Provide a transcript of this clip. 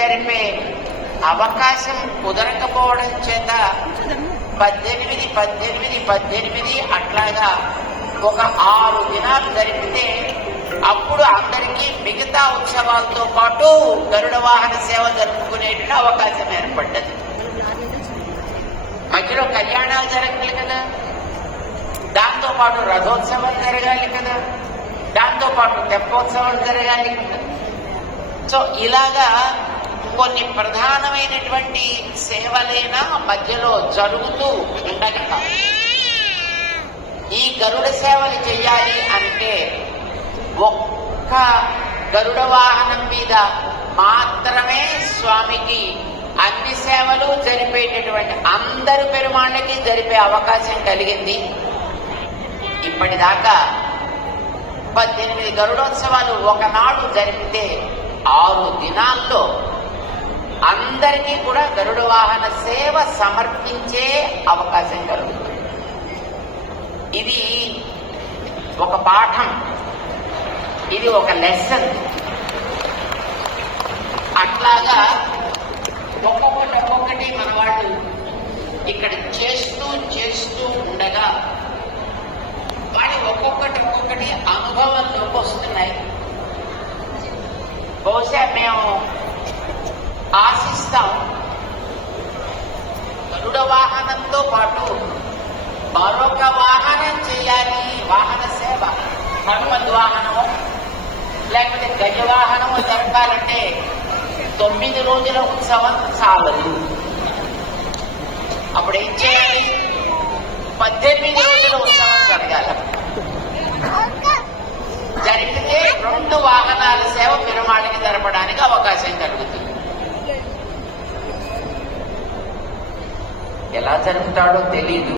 జరిపే అవకాశం కుదరకపోవడం చేత 18 అట్లాగా ఒక 6 దినాలు జరిపితే అప్పుడు అందరికీ మిగతా ఉత్సవాలతో పాటు గరుడ వాహన సేవ జరుపుకునేటువంటి అవకాశం ఏర్పడ్డది. మధ్యలో కళ్యాణాలు జరగాలి కదా, దాంతో పాటు రథోత్సవం జరగాలి కదా, దాంతో పాటు తెప్పోత్సవం జరగాలి కదా. సో ఇలాగా కొన్ని ప్రధానమైనటువంటి సేవలైనా మధ్యలో జరుగుతూ ఉండగా ఈ గరుడ సేవలు చెయ్యాలి అంటే ఒక్క గరుడ వాహనం మీద మాత్రమే స్వామికి అన్ని సేవలు జరిపేటటువంటి అందరు పెరుమాళ్ళకి జరిపే అవకాశం కలిగింది. ఇప్పటిదాకా 18 గరుడోత్సవాలు ఒకనాడు జరిపితే 6 దినాల్లో అందరికీ కూడా గరుడ వాహన సేవ సమర్పించే అవకాశం కలుగుతుంది. ఇది ఒక పాఠం, ఇది ఒక లెసన్. అట్లాగా ఒక్కొక్కటి మన వాళ్ళు ఇక్కడ చేస్తూ ఉండగా వాడి ఒక్కొక్కటి అనుభవంలోకి వస్తున్నాయి. బహుశా మేము ఆశిస్తాం గరుడ వాహనంతో పాటు మరొక వాహనం చేయాలి, వాహన సేవ, హనుమద్ వాహనము లేకపోతే గజవాహనము జరగాలంటే 9 రోజుల ఉత్సవం చాలదు. అప్పుడు ఏం చేయాలి? 18 రోజుల ఉత్సవం జరగాలి. జరిగితే 2 వాహనాల సేవ పెరుమాళికి జరపడానికి అవకాశం కలుగుతుంది. ఎలా జరుపుతాడో తెలీదు.